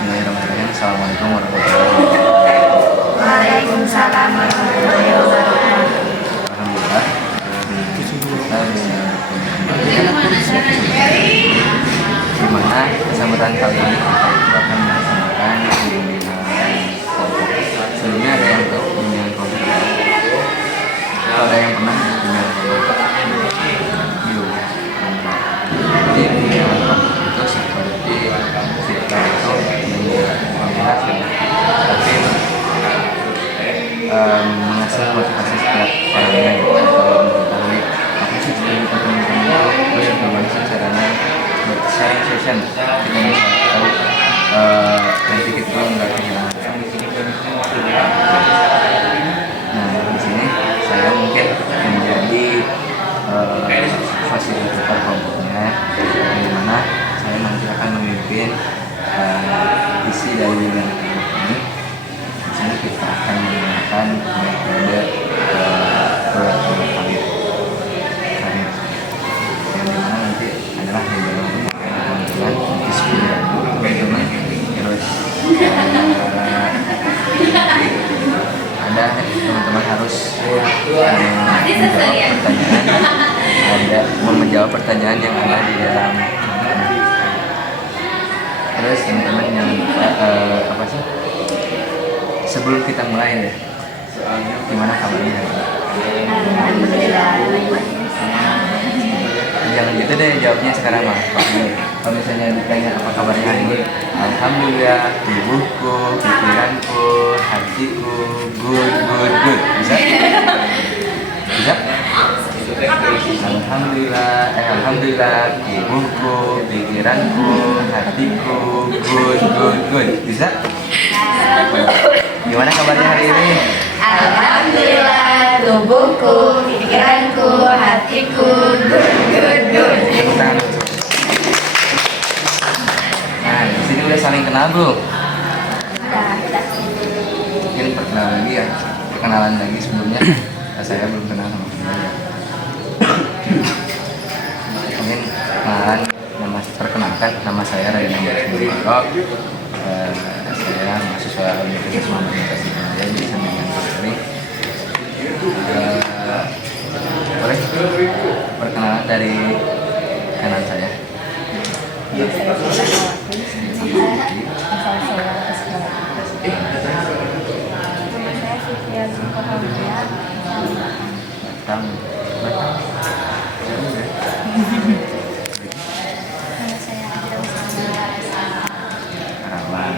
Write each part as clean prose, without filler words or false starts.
Bismillahirrahmanirrahim. Assalamualaikum warahmatullahi wabarakatuh. Waalaikumsalam warahmatullahi wabarakatuh. Alhamdulillah kita bisa dimana kesempatan kali ini kita akan melaksanakan pembinaan kelompok. Sebelumnya ada yang pembinaan kelompok? Kalau ada yang pernah pembinaan kelompok? Belum. Jadi pembinaan kelompok itu seperti kita itu melihat tapi mengasah motivasi setiap orangnya untuk mengetahui apa sih sebenarnya teman-teman itu, terus bagaimana sih caranya buat sharing session kita bisa tahu dan sedikit itu nggak kehilangan. Nah di sini saya mungkin menjadi fasilitator kelompoknya, di mana saya nanti akan memimpin isi dari webinar ini. Di sini kita akan menggunakan metode karir, yang dimana nanti adalah di dalam teman-teman nanti sebenarnya teman-teman terus ada teman-teman harus menjawab pertanyaan yang ada di dalam. Terus teman-teman yang apa sih? Sebelum kita mulai deh, gimana kabarnya? Alhamdulillah. Jangan gitu deh jawabnya sekarang mah. Kalau misalnya ditanya apa kabarnya hari ini, alhamdulillah, tubuhku, pikiranku, hatiku, good. Bisa? Bisa? Alhamdulillah, tubuhku, pikiranku, hatiku, good. Bisa? Gimana kabarnya hari ini? Alhamdulillah, tubuhku, pikiranku, hatiku, good. Nah, di sini udah saling kenal belum? Udah. Mungkin perkenalan lagi sebelumnya. Saya belum kenal sama beliau. Mungkin perkenalkan, nama saya Rayana Barok. Saya mahasiswa Universitas Muhammadiyah Tasikmalaya di Sampingan Polri. Boleh perkenalan dari kanan saya. Batam. Karawang.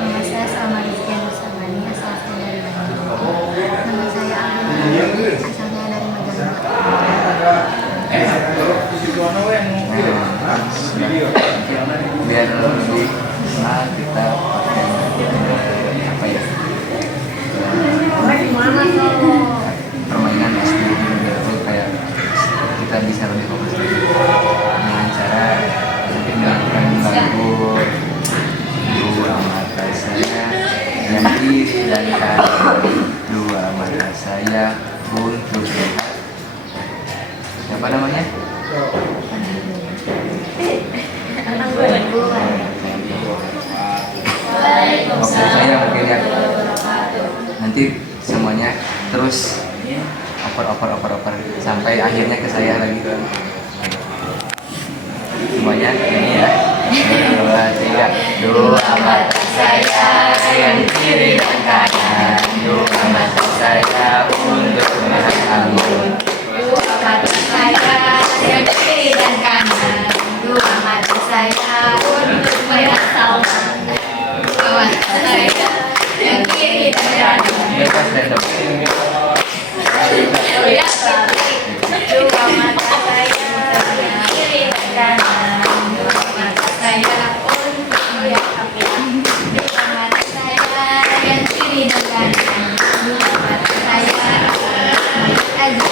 Nama saya Salma Rizky Nursamani, asalnya dari Bandung. Nama saya Abdul, asalnya dari Magelang. Biar lebih kita pakai apa ya? Permainan SD gitu, kayak kita bisa lebih fokus lagi dengan cara mungkin melakukan lagu dua mata saya yang kiri dan kanan, dua mata saya untuk lihat. Siapa namanya? Oke, saya mungkin ya nanti semuanya terus oper sampai akhirnya ke saya lagi. Semuanya ini ya. 1, 2, 3. Dua mata saya yang kiri dan kanan, dua mata saya untuk melihat anggun. Dua mata saya yang kiri dan kanan, dua mata saya untuk melihat salma. Dua mata saya yang kiri dan kanan, Bebas random. dua mata saya yang kiri dan kanan, dua mata saya untuk melihat api. Dua mata saya yang kiri dan kanan, dua mata saya untuk melihat aja.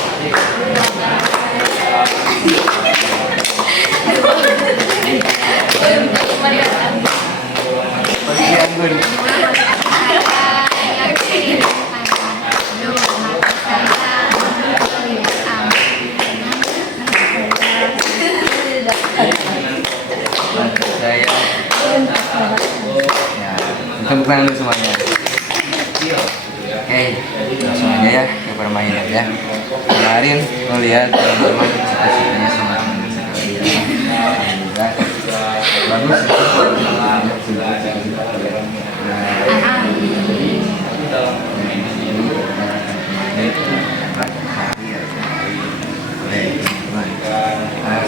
tangan dulu semuanya. Oke, langsung aja ya ke permainan ya. Kemarin melihat teman-teman cita-citanya sama teman sekali ya. Alhamdulillah bagus.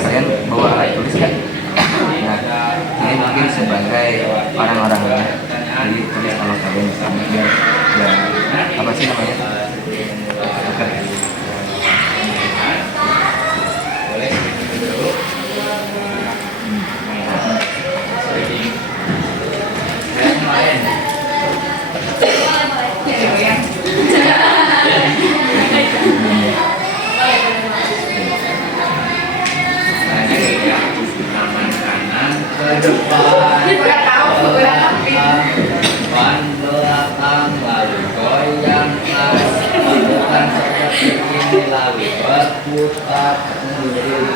Kalian bawa alat tulis kan? Nah, ini mungkin sebagai orang-orangnya. Jadi tulis kalau kalian bisa biar apa sih namanya? Depan belakang lalu goyang lakukan seperti ini lalu berputar mundur.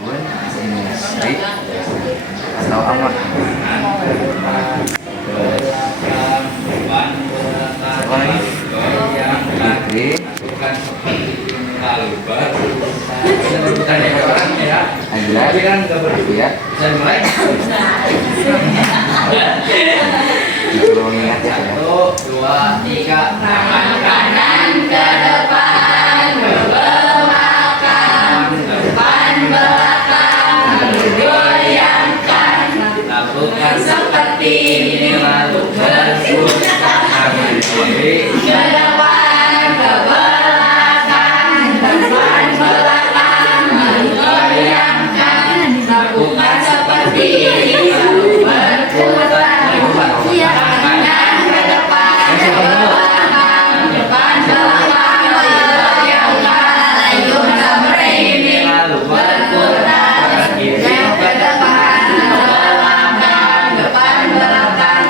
Pun ini baik atau amat. Fitri, Anda, ya, tolong ingat ya. 1, 2, 3, Tangan kanan ke depan, ke belakang, depan belakang, digoyangkan, lakukan seperti ini lalu berputar ke depan, ke belakang, depan belakang, digoyangkan, lakukan seperti ini, lalu berputar. Kanan ke depan, ke belakang, depan belakang, digoyangkan, ayunan ini lalu berputar ke depan, ke belakang, depan belakang,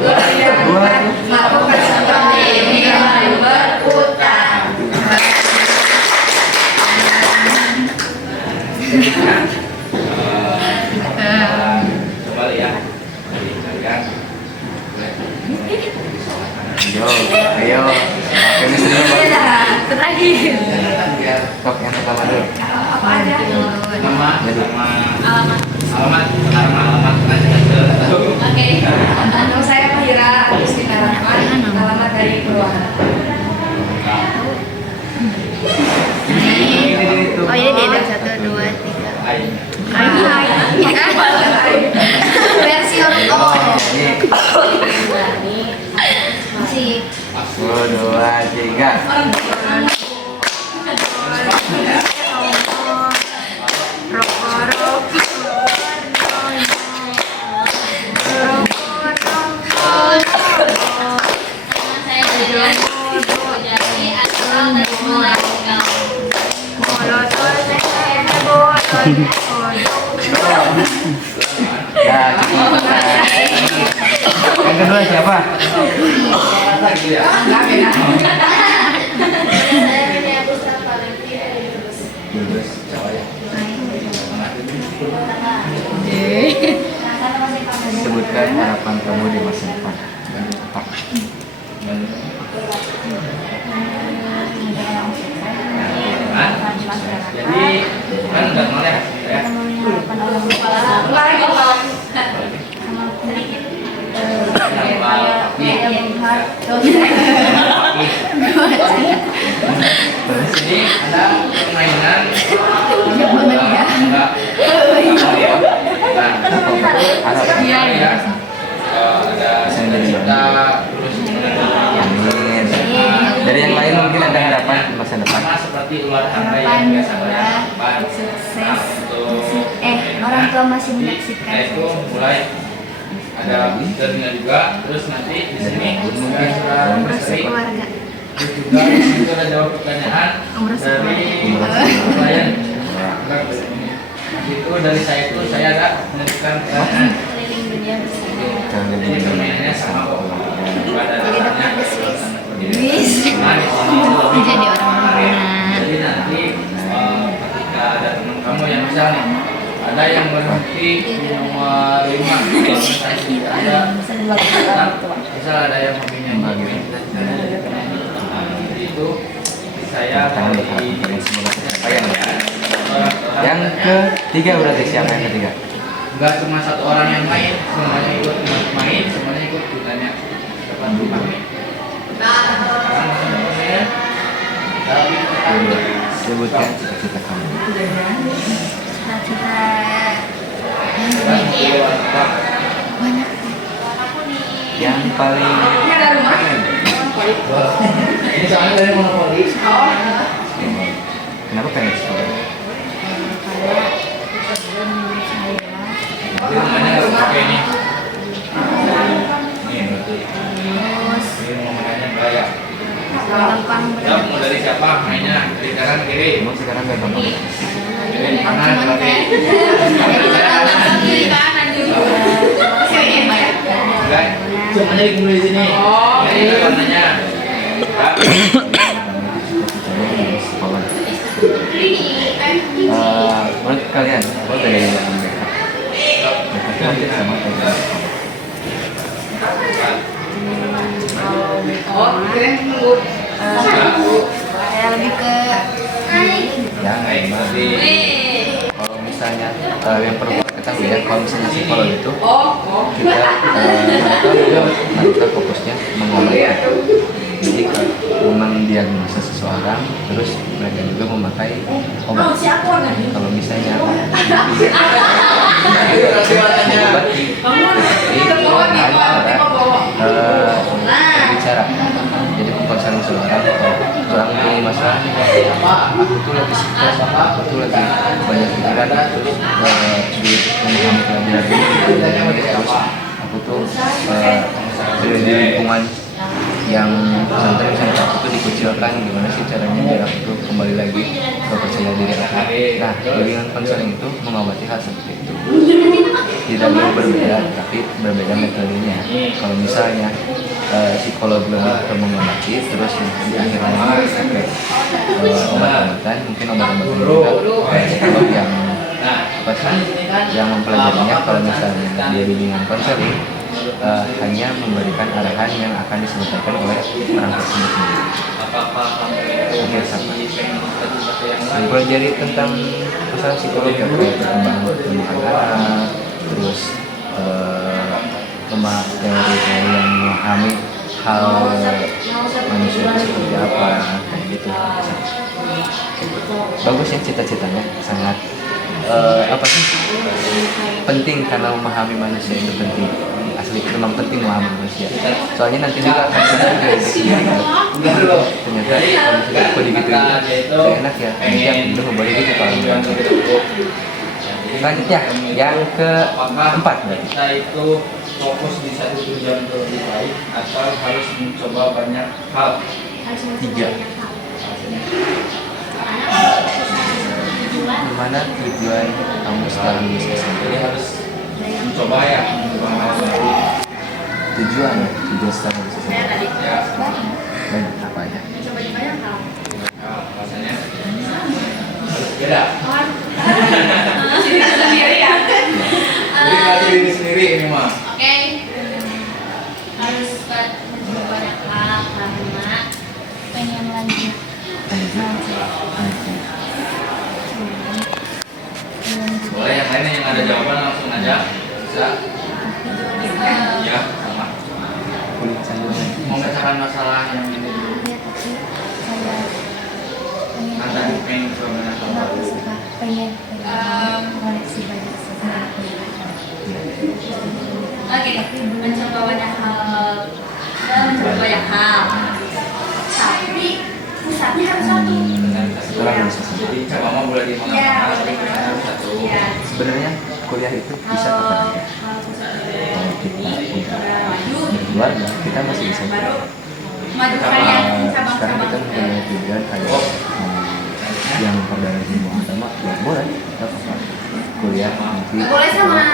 digoyangkan, lakukan seperti ini, lalu berputar. Kembali ya. Kalian Ayo, ini sendiri. Terakhir. Top yang pertama dulu. Apa aja? nama sama Alamat. alamat aja. Oke. Nama saya Fahira Agus Ditarapan. Alamat dari Purwakarta. Oh ini dia 1, 2, 3. Versi orang tua. Ini Masih 1, 2, 3. Ya, cukup. Yang kedua siapa? Lulus, Jawa ya. Sebutkan harapan kamu di masa depan. Pak. Jadi kan udah mulai ya. Jadi ada permainan ada cita-cita terus Amin. Dari yang lain mungkin ada harapan di masa depan. sama seperti ular tangga yang biasa berhadapan. Sukses. Orang tua masih menyaksikan. Nah itu mulai ada terminal juga, terus nanti di sini Mungkin sering Keluarga. terus juga di situ ada jawab pertanyaan dari klien. Itu dari saya itu saya ada menentukan pertanyaan. Keliling dunia bersama. Jadi permainannya sama kok. Pada dasarnya Wis. nah, di sini itu lebih Jadi orang berguna. jadi nanti ketika membagi orang tua. Misal ada yang hobinya Membagi. itu saya Tangan dari berharap semoga tercapai yang ketiga berarti siapa yang ketiga? Enggak cuma satu orang yang main, semuanya ikut main, semuanya ikut ditanya kapan main. Sebutkan cita-cita kamu. Cita-cita banyak. Yang paling Ini soalnya dari monopoli. kenapa pengen sekolah? Ini namanya nggak pakai ini. Ini berarti. Terus Ini namanya gaya. gampang Ya, mau dari siapa mainnya? Dari kanan kiri. Emang sekarang gak gampang? Dari kanan berarti. Kiri kanan dulu. Enggak. Semuanya dikumpul di sini. Ini warnanya. Sekolah. Menurut kalian, apa dari mereka? Mereka tuh hampir sama kayak saya lebih ke yang memang kalau misalnya yang perlu kita ketahui ya, kalau misalnya psikolog itu kita mereka fokusnya mengobati. Jadi kalau mendiagnosa seseorang, terus mereka juga memakai obat. Kalau misalnya mengobati, berbicara. Jadi konseling seseorang, orang punya masalah, aku tuh lagi stres, aku tuh lagi banyak pikiran, terus di memahami pelajaran ini, terus aku tuh di lingkungan yang pesantren misalnya aku tuh dikucilkan, gimana sih caranya biar aku tuh kembali lagi ke percaya diri aku. Nah, dengan konseling itu mengobati hal seperti itu. Tidak jauh berbeda, tapi berbeda metodenya. Kalau misalnya psikolog lebih mengobati, terus di akhirnya pakai obat-obatan, mungkin obat-obatan juga psikolog yang apa sih, yang mempelajarinya. Kalau misalnya dia bimbingan konseling, hanya memberikan arahan yang akan disampaikan oleh orang tersebut sendiri. Mungkin sama. Mempelajari tentang masalah psikologi, kayak perkembangan anak, terus teori-teori yang memahami hal manusia itu seperti apa, kayak gitu. Bagus ya cita-citanya, sangat apa sih, penting karena memahami manusia itu penting. Asli memang penting memahami manusia. Soalnya nanti juga akan sadar dari diri sendiri. Ternyata kalau misalnya aku digituin, gak enak ya. Nanti aku udah nggak boleh gitu kalau selanjutnya yang keempat berarti. Kita itu fokus di satu tujuan lebih baik atau harus mencoba banyak hal. 3. Gimana tujuan kamu sekarang bisa Jadi harus mencoba ya, mencoba hal baru. tujuan sekarang bisa Ya, banyak apa ya? rasanya harus beda. Sendiri ya. Jadi kasih diri sendiri ini mah. Oke. Harus banyak hal karena pengen lanjut Boleh yang lainnya yang ada jawaban langsung aja bisa. Ya, sama. Kuliah sambil Mau memecahkan masalah yang ini dulu. ya, tapi saya Nanti pengen coba banyak hal nggak baru. suka pengen koleksi banyak sesuatu. Oke, mencoba banyak hal. Mencoba banyak hal. Tapi pusatnya harus satu. kurang bisa sih. Jadi coba boleh di mana-mana, tapi pengen satu. Iya. Sebenarnya kuliah itu bisa kapan aja. Kalau kita udah berkeluarga, kita masih bisa kuliah. Maju kalian Sekarang kita cabang-cabang. punya tujuan kayak yang perdana ilmu agama, ya boleh, kita apa kuliah nanti. Boleh sama.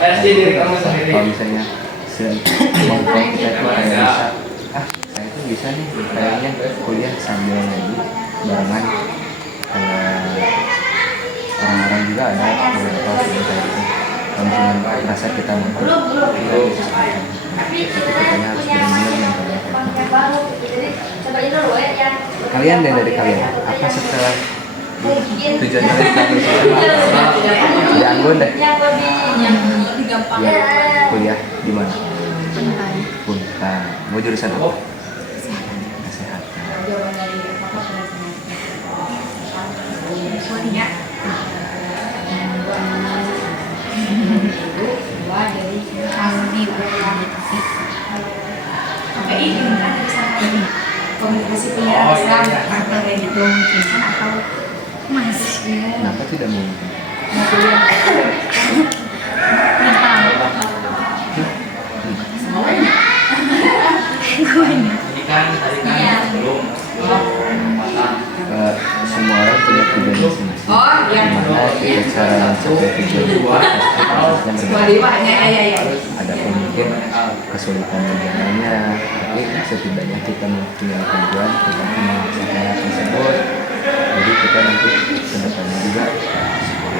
Versi diri kamu sendiri. Kalau misalnya semampuan kita tuh kayak bisa, saya tuh bisa nih kayaknya kuliah sambil lagi barengan. Orang-orang juga ada beberapa kayak gitu. kalau misalnya rasa kita mampu kita bisa selesaikan. Tapi kitanya harus benar-benar yang terbaik. Kalian dan dari kalian apa setelah tujuan kalian di Anggun deh ya kuliah di mana? Punta. Mau jurusan apa? Kesehatan. Komunikasi penyiaran atau banyak mungkin atau masih Kenapa tidak mungkin? belum Semua orang punya tujuan masing-masing. Dimana kita cara mencapai tujuan itu prosesnya berbeda. Ada pun mungkin kesulitan menjalannya, tapi setidaknya kita punya tujuan, kita punya usaha tersebut. Jadi kita nanti kedepannya juga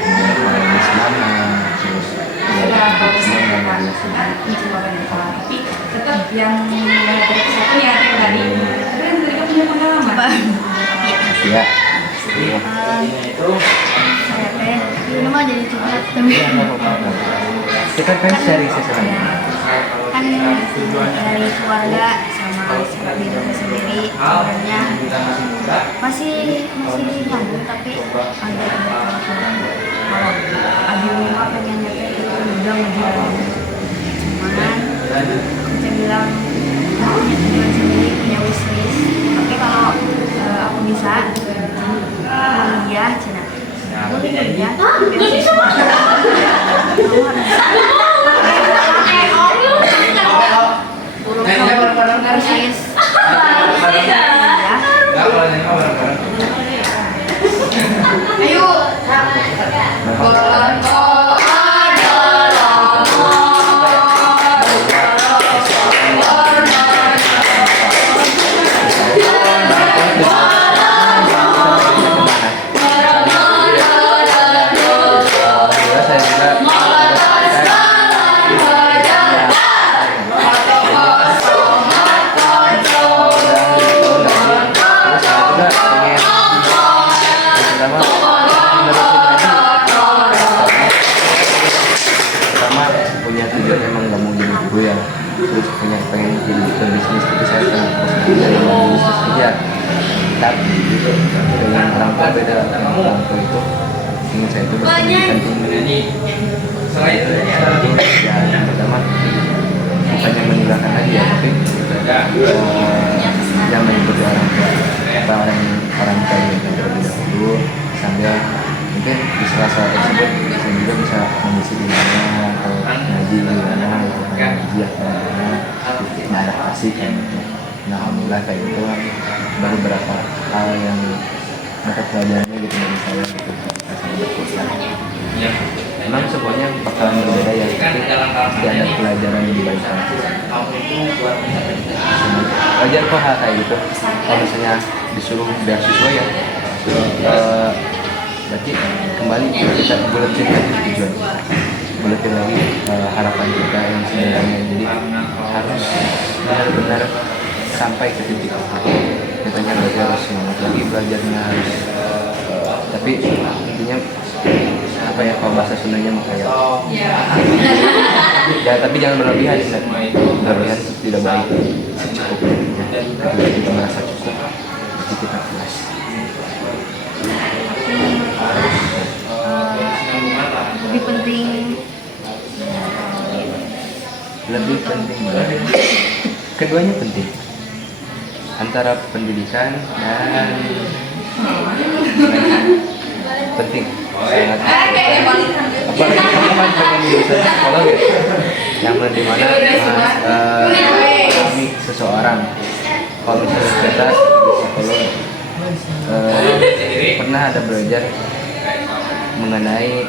menggunakan selama terus tapi tetap yang satu ya yang tadi punya pengalaman ya. Ini mah jadi curhat tapi Kita kan sharing sesuatu. kan dari keluarga sama diri saya sendiri sebenarnya masih di Bandung tapi ada kalau Abi mah pengen nyampe itu udah ngejalan cuman saya bilang aku punya tujuan sendiri punya wishlist tapi kalau aku bisa kuliah cina aku kuliah beasiswa kamu harus harus ayo punya tujuan emang nggak mau jadi guru ya, terus pengen jadi bisnis, tapi saya pengen fokus dari bisnis aja. Tapi dengan orang tua beda, dengan orang tua itu ingin saya itu berpendidikan tinggi. Selain itu ya yang pertama bukannya meninggalkan aja ya, tapi yang mengikuti orang tua atau orang tua yang terlebih dahulu sambil mungkin di sela-sela tersebut saya juga bisa mengisi di mana atau ngaji di mana atau ngaji atau beradaptasi kan gitu. Nah alhamdulillah kayak gitu baru beberapa hal yang dapat pelajarannya gitu dari saya gitu ketika saya berkuliah. Memang semuanya bakalan berbeda ya, tapi ada pelajaran yang diberikan. Wajar kok hal kayak gitu. Kalau misalnya disuruh beasiswa ya, berarti kembali kita buletin lagi tujuan, buletin lagi harapan kita yang sebenarnya. Jadi harus benar-benar sampai ke titik itu. Kitanya belajar harus semangat lagi belajarnya harus, tapi intinya apa ya, kalau bahasa Sundanya mah kayak ya, tapi jangan berlebihan, berlebihan tidak baik, secukupnya. Ketika kita merasa cukup, berarti kita puas. lebih penting keduanya penting, antara pendidikan dan penting sangat apalagi kamu kan pengen jurusan psikolog ya, yang dimana kami seseorang kalau misalnya kita di psikolog pernah ada belajar mengenai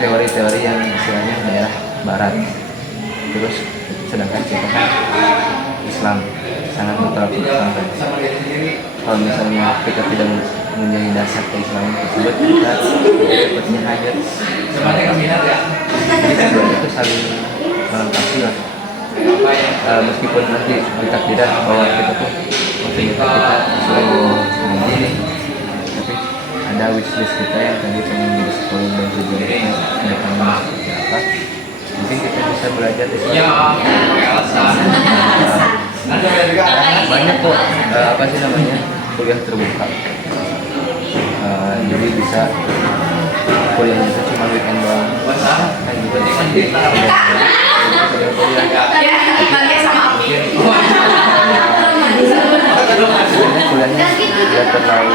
teori-teori yang istilahnya daerah barat, terus sedangkan kita kan Islam sangat mengutarakan Islam. Kalau misalnya kita tidak menjadi dasar keislaman tersebut kita sepertinya hajat. Semuanya keminat ya. Jadi keduanya itu saling melengkapi lah. Meskipun nanti ditakdirkan bahwa kita tuh ternyata kita suruh ngaji nih, tapi ada wishlist kita yang tadi pengen jadi sekolah dan tujuan kita kedepannya seperti apa, mungkin kita bisa belajar di sana. Elsa. Banyak kok apa sih namanya kuliah terbuka. Jadi bisa kuliah itu cuma weekend doang, kan juga bisa kuliah sama Api. kuliahnya nggak terlalu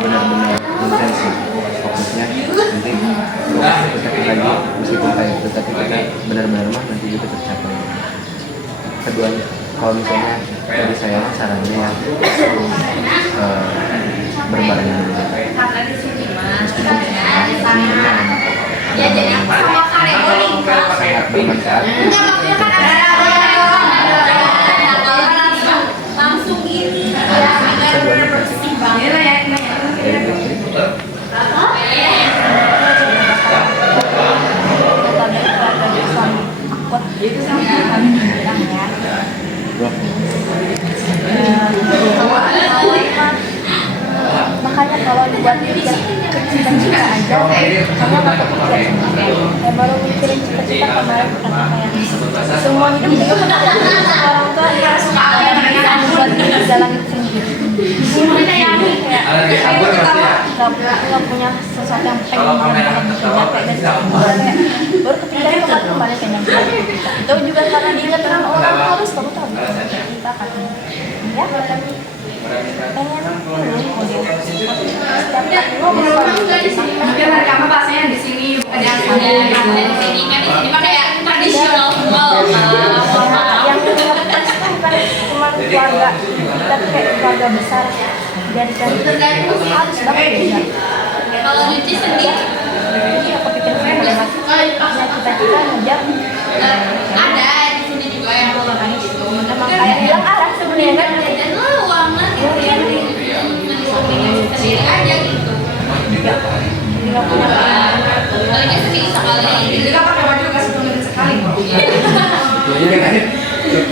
benar-benar intensif fokusnya nanti fokus kita lagi meskipun kayak itu tapi kita benar-benar mah nanti juga tercapai. Keduanya kalau misalnya dari saya mah sarannya ya berbarengan dulu Ya jadi sama kategori sangat bermanfaat. enggak maksudnya kan ada langsung ini ya bersih banget ya itu sama kami bilang ya. Makanya kalau dibuat cita-cita aja, kamu nggak kepikiran. Baru mikirin cita-cita kemarin kata kayak semua hidup juga orang tua yang buat jalan sendiri. Gimana ya kayak nggak punya sesuatu yang pengen kayak baru kepikiran kemarin kayaknya itu juga karena diingat dengan orang harus kamu tahu kita katanya ya pengen biar kamu bahasanya di sini bukan di sini kan di sini pakai tradisional yang ngetes kan cuma keluarga kita kayak keluarga besar dari tergantung harus banget ya kalau nyuci sendiri iya kepikiran banget cita-cita ngejar ada di sini juga yang gitu emang kayak bilang arah sebenarnya kan dan uangan sendiri aja gitu nggak punya palingnya seminggu sekali jadi kan pakai baju kasih menit sekali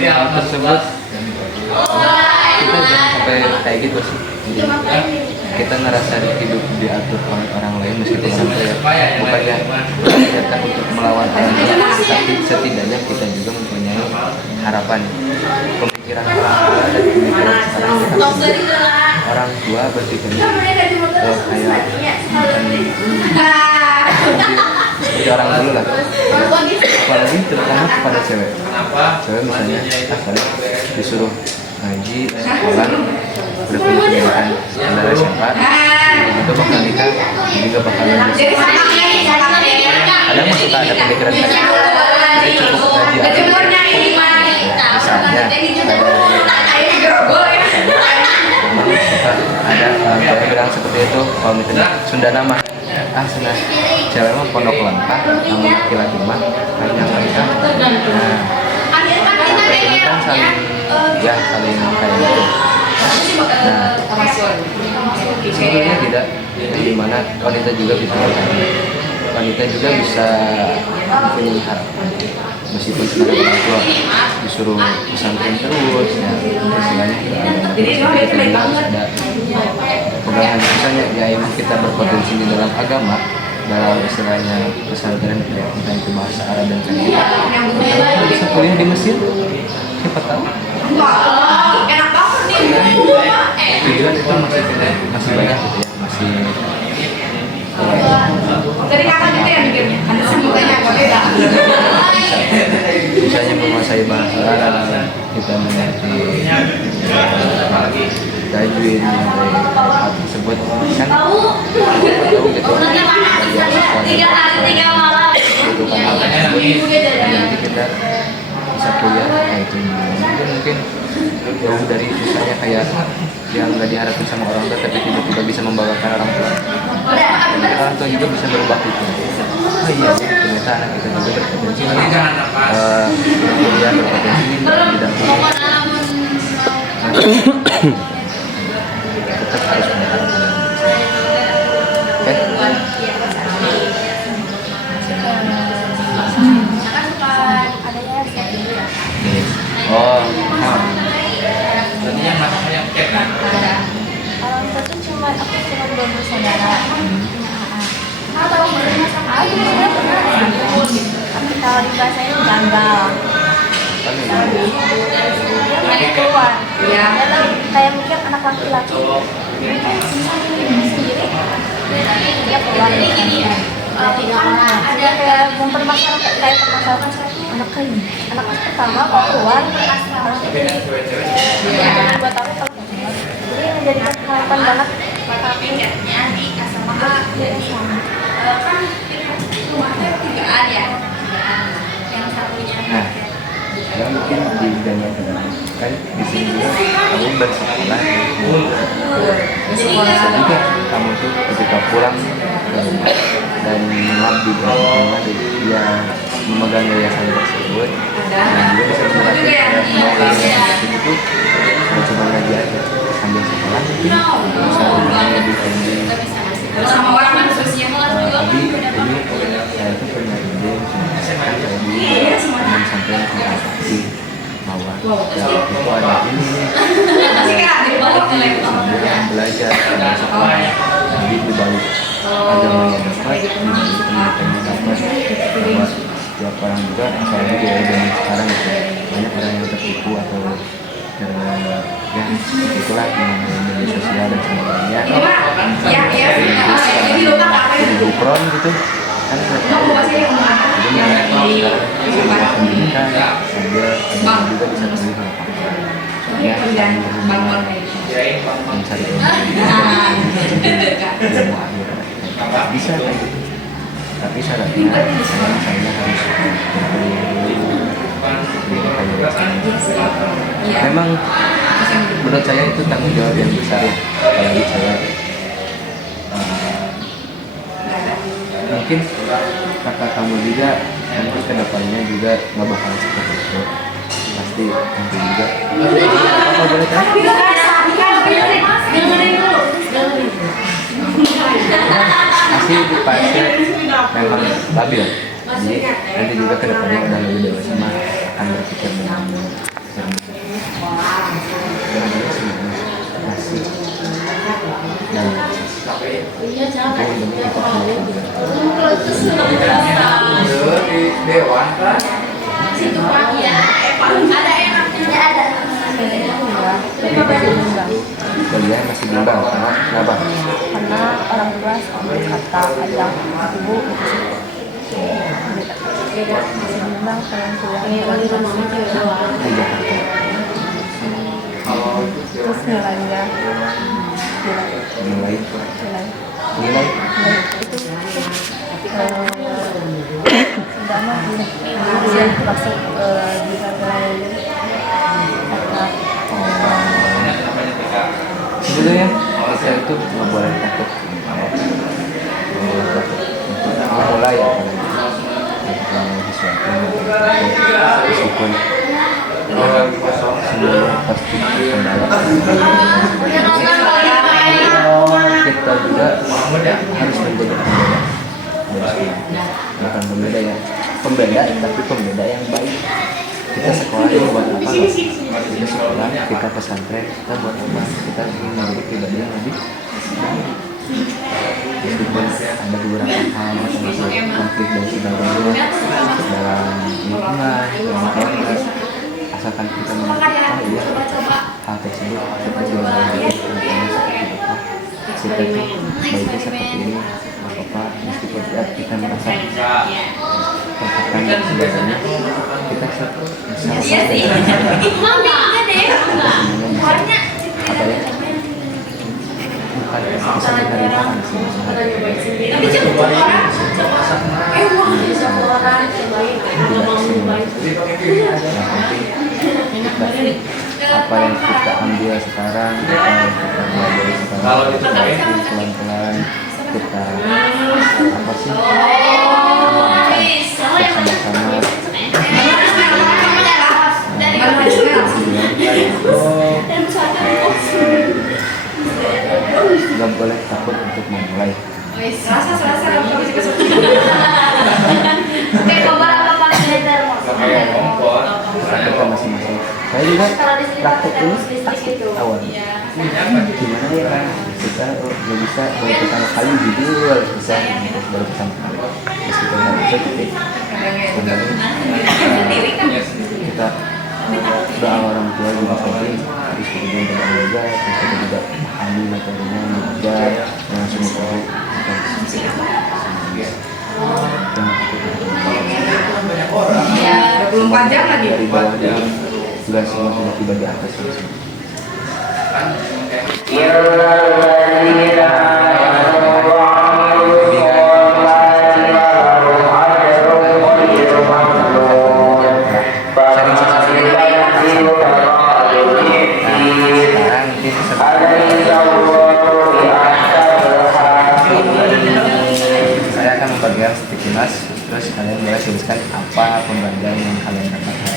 Hal tersebut kita jangan sampai kayak gitu sih. Jadi, kita ngerasa hidup diatur oleh orang lain meskipun orang tua ya bukannya mengajarkan untuk melawan orang tua, tapi setidaknya kita juga mempunyai harapan pemikiran orang tua dan pemikiran sekarang kita orang tua berpikirnya kayak seperti orang dulu lah, apalagi terutama kepada cewek misalnya tadi disuruh ngaji sekolah udah punya pendidikan dari SMA juga bakal nikah juga bakal ada mah suka ada pemikiran kayak cukup ngaji misalnya ada orang tua bilang seperti itu kalau misalnya Sunda nama Sunda cewek mah pondok langkah sama laki-laki mah hanya mereka ini kan saling kayak gitu. Nah, sebetulnya tidak di mana wanita juga bisa wanita juga bisa mempunyai harapan meskipun sekarang orang tua disuruh pesantren terus ya istilahnya kita juga harus ada pegangan misalnya ya emang kita berpotensi di dalam agama dalam istilahnya pesantren kayak kita itu bahasa Arab dan Cina kita bisa kuliah di Mesir siapa tahu enak banget nih tujuan itu masih banyak gitu ya masih dari kakak gitu ya mikirnya ada semuanya beda misalnya menguasai bahasa Arab kita mengerti tajwid hal tersebut kan tahu gitu tiga hari tiga malam bukan hal tersebut nanti kita bisa kuliah kayak itu mungkin jauh dari misalnya kayak yang nggak diharapkan sama orang tua tapi tiba-tiba bisa membanggakan orang tua orang tua juga bisa berubah itu oh iya ternyata anak kita juga berpotensi kuliah berpotensi di bidang tetap harus mengharapkan kalau di bahasanya janggal. Kan ini Dia keluar. Dia kayak mikir anak laki-laki kayak sendiri. Dia keluar dari kantor. Dia kayak mempermasalahkan kayak permasalahan anak ini. Anak pertama kok keluar orang kecil. Buat aku kalau keluar. Jadi yang menjadikan harapan banget dia sama. nah ya mungkin di zaman sekarang kan di sini juga kamu bersekolah bisa juga kamu tuh ketika pulang ke rumah dan mengabdi bersama dia memegang yayasan tersebut dan juga bisa melatih semua yayasan itu bukan cuma ngaji aja sambil sekolah mungkin bisa lebih tinggi. Bersama orang manusia Abi ini saya tuh pernah ide misalkan saya dulu ingin sampai transaksi mawar itu ada ini sambil belajar sambil sekolah jadi di balik agamanya dapat di balik pendidikannya dapat buat setiap orang juga misalnya di zaman sekarang itu banyak orang yang tertipu atau ya itulah yang media sosial dan sebagainya jadi bukron gitu kan jadi pendidikan sambil juga bisa terlihat ya mencari ilmu akhirat bisa kayak gitu tapi syaratnya saya harus memang menurut saya itu tanggung jawab yang besar ya apalagi saya mungkin kakak kamu juga nanti kedepannya juga nggak bakal seperti itu pasti nanti juga apa boleh kan masih di fase memang labil jadi nanti juga kedepannya udah lebih dewasa mah akan berpikir dengan masih dan kuliah masih bimbang kenapa? Karena orang tua kata ayah ibu masih bimbang pengen kuliah terus nilainya nilai sudah mah ujian masuk bisa nilai sebenarnya saya itu nggak boleh takut untuk memulai sesuatu meskipun sebelum pasti kendala kita juga harus menjadi bukan pembeda ya pembeda tapi pembeda yang baik kita sekolah ini buat apa kita sekolah kita pesantren kita buat apa kita ingin menjadi pribadi yang lebih baik meskipun ada beberapa hal masalah konflik dan sebagainya dalam lingkungan dalam keluarga asalkan kita mengerti ya hal tersebut kita juga menjadi kedepannya seperti apa kita itu baiknya seperti ini apa meskipun kita merasa tertekan dan sebagainya kita bisa apa ya bukan bisa menerima apa yang kita ambil sekarang apa yang kita belajar sekarang pelan-pelan kita apa sih bersama-sama nggak boleh takut untuk memulai. Kita masing-masing. Saya juga praktek ini takut awal. gimana ya kan kita nggak bisa baru pertama kali judul bisa baru pertama kali meskipun nggak bisa tapi sebenarnya kita doa orang tua juga penting harus kita doa juga terus kita juga pahami materinya belajar dan semua tahu Ya, 24 jam lagi. dari bawah dan nggak semua sudah tiba di atas saya akan membagikan sticky mas terus kalian boleh tuliskan apa pembagian yang kalian dapatkan.